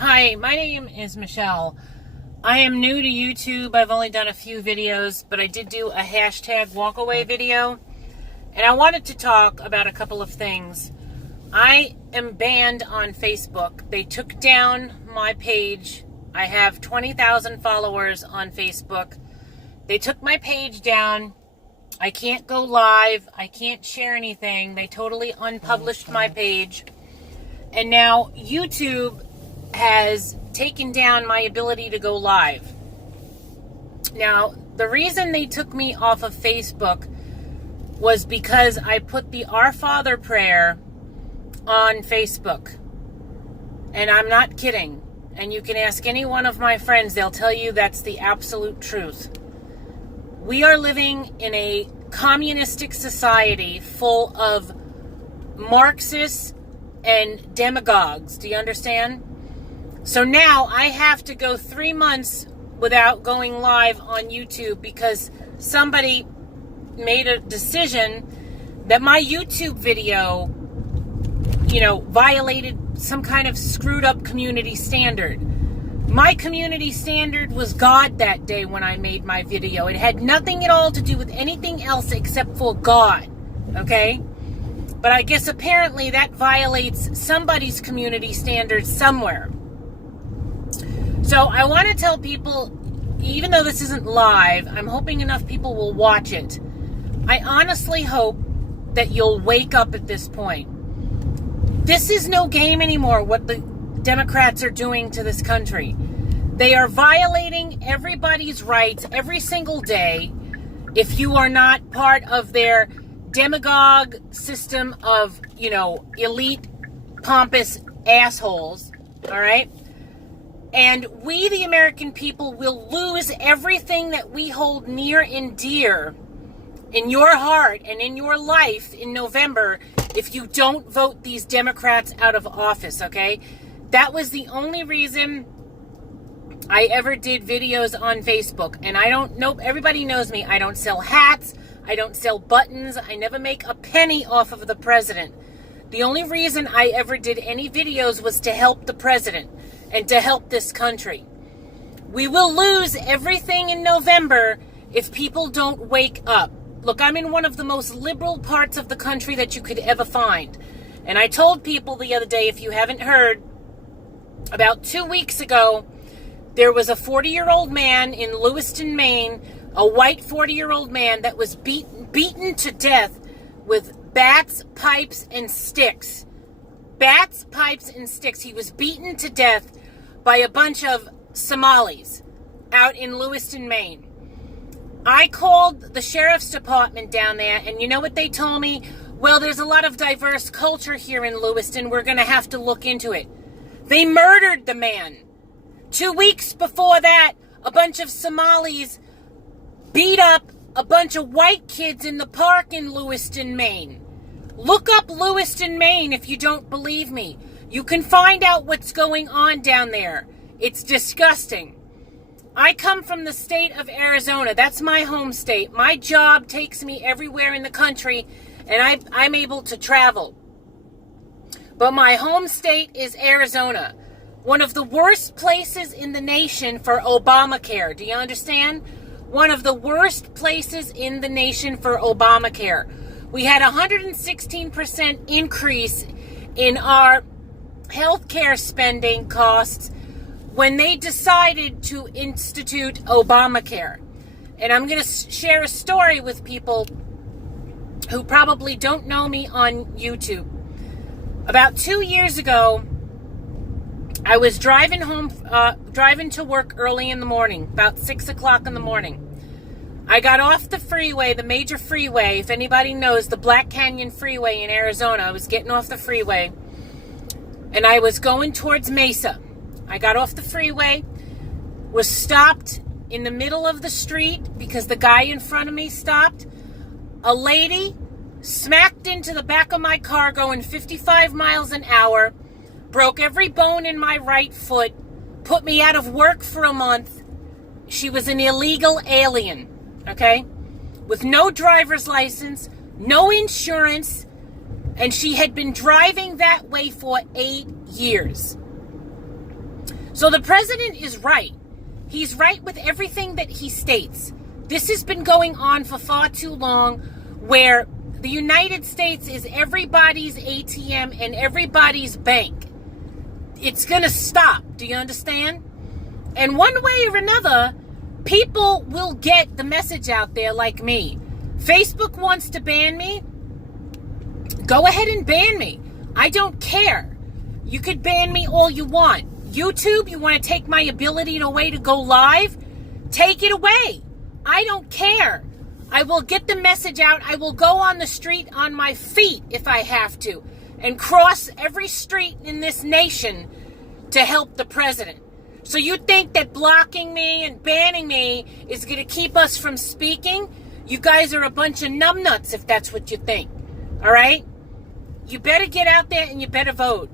Hi, my name is Michelle. I am new to YouTube. I've only done a few videos, but I did do a hashtag walkaway video. And I wanted to talk about a couple of things. I am banned on Facebook. They took down my page. I have 20,000 followers on Facebook. They took my page down. I can't go live. I can't share anything. They totally unpublished my page. And now YouTube has taken down my ability to go live. Now, the reason they took me off of Facebook was because I put the Our Father prayer on Facebook. And I'm not kidding. And you can ask any one of my friends, they'll tell you that's the absolute truth. We are living in a communistic society full of Marxists and demagogues. Do you understand? So now I have to go 3 months without going live on YouTube because somebody made a decision that my YouTube video, violated some kind of screwed up community standard. My community standard was God that day when I made my video. It had nothing at all to do with anything else except for God, okay? But I guess apparently that violates somebody's community standards somewhere. So I want to tell people, even though this isn't live, I'm hoping enough people will watch it. I honestly hope that you'll wake up at this point. This is no game anymore, what the Democrats are doing to this country. They are violating everybody's rights every single day if you are not part of their demagogue system of, elite, pompous assholes, all right? And we, the American people, will lose everything that we hold near and dear in your heart and in your life in November if you don't vote these Democrats out of office, okay? That was the only reason I ever did videos on Facebook. And everybody knows me. I don't sell hats. I don't sell buttons. I never make a penny off of the president. The only reason I ever did any videos was to help the president and to help this country. We will lose everything in November if people don't wake up. Look, I'm in one of the most liberal parts of the country that you could ever find. And I told people the other day, if you haven't heard, about 2 weeks ago, there was a 40-year-old man in Lewiston, Maine, a white 40-year-old man that was beaten to death with bats, pipes, and sticks. Bats, pipes, and sticks. He was beaten to death by a bunch of Somalis out in Lewiston, Maine. I called the sheriff's department down there, and you know what they told me? Well, there's a lot of diverse culture here in Lewiston. We're going to have to look into it. They murdered the man. 2 weeks before that, a bunch of Somalis beat up a bunch of white kids in the park in Lewiston, Maine. Look up Lewiston, Maine if you don't believe me. You can find out what's going on down there. It's disgusting. I come from the state of Arizona. That's my home state. My job takes me everywhere in the country, and I'm able to travel. But my home state is Arizona. One of the worst places in the nation for Obamacare. Do you understand? One of the worst places in the nation for Obamacare. We had a 116% increase in our healthcare spending costs when they decided to institute Obamacare. And I'm going to share a story with people who probably don't know me on YouTube. About 2 years ago, I was driving to work early in the morning, about 6 o'clock in the morning. I got off the freeway, the major freeway. If anybody knows, the Black Canyon Freeway in Arizona. I was getting off the freeway, and I was going towards Mesa. I got off the freeway, was stopped in the middle of the street because the guy in front of me stopped. A lady smacked into the back of my car going 55 miles an hour, broke every bone in my right foot, put me out of work for a month. She was an illegal alien, okay? With no driver's license, no insurance, and she had been driving that way for 8 years. So the president is right. He's right with everything that he states. This has been going on for far too long, where the United States is everybody's ATM and everybody's bank. It's going to stop. Do you understand? And one way or another, people will get the message out there like me. Facebook wants to ban me. Go ahead and ban me. I don't care. You could ban me all you want. YouTube, you want to take my ability away to go live? Take it away. I don't care. I will get the message out. I will go on the street on my feet if I have to and cross every street in this nation to help the president. So you think that blocking me and banning me is going to keep us from speaking? You guys are a bunch of numbnuts if that's what you think. All right? You better get out there and you better vote.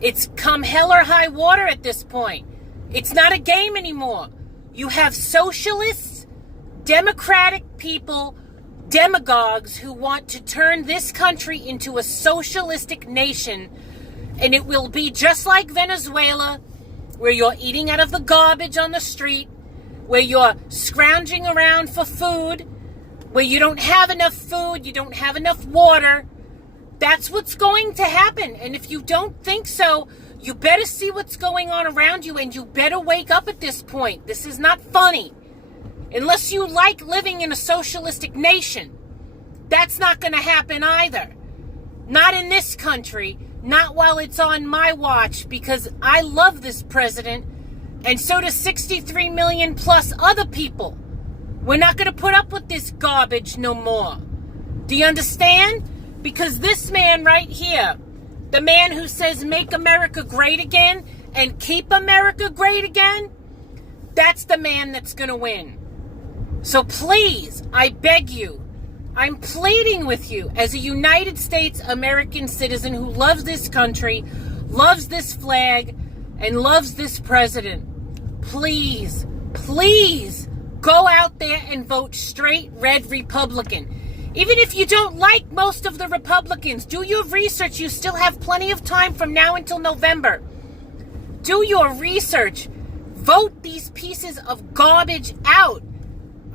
It's come hell or high water at this point. It's not a game anymore. You have socialists, democratic people, demagogues who want to turn this country into a socialistic nation, and it will be just like Venezuela, where you're eating out of the garbage on the street, where you're scrounging around for food, where you don't have enough food, you don't have enough water. That's what's going to happen. And if you don't think so, you better see what's going on around you, and you better wake up at this point. This is not funny. Unless you like living in a socialistic nation. That's not going to happen either. Not in this country. Not while it's on my watch, because I love this president, and so does 63 million plus other people. We're not going to put up with this garbage no more. Do you understand? Because this man right here, the man who says make America great again and keep America great again, that's the man that's going to win. So please, I beg you, I'm pleading with you as a United States American citizen who loves this country, loves this flag, and loves this president. Please, please go out there and vote straight red Republican. Even if you don't like most of the Republicans, do your research. You still have plenty of time from now until November. Do your research. Vote these pieces of garbage out,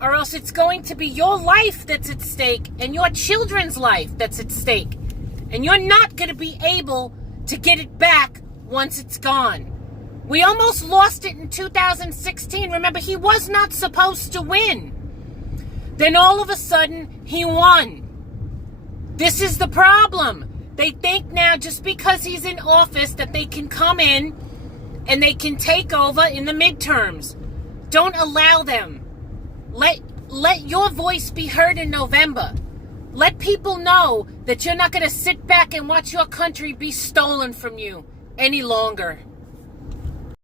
or else it's going to be your life that's at stake and your children's life that's at stake. And you're not going to be able to get it back once it's gone. We almost lost it in 2016. Remember, he was not supposed to win. Then all of a sudden, he won. This is the problem. They think now just because he's in office that they can come in and they can take over in the midterms. Don't allow them. Let your voice be heard in November. Let people know that you're not going to sit back and watch your country be stolen from you any longer.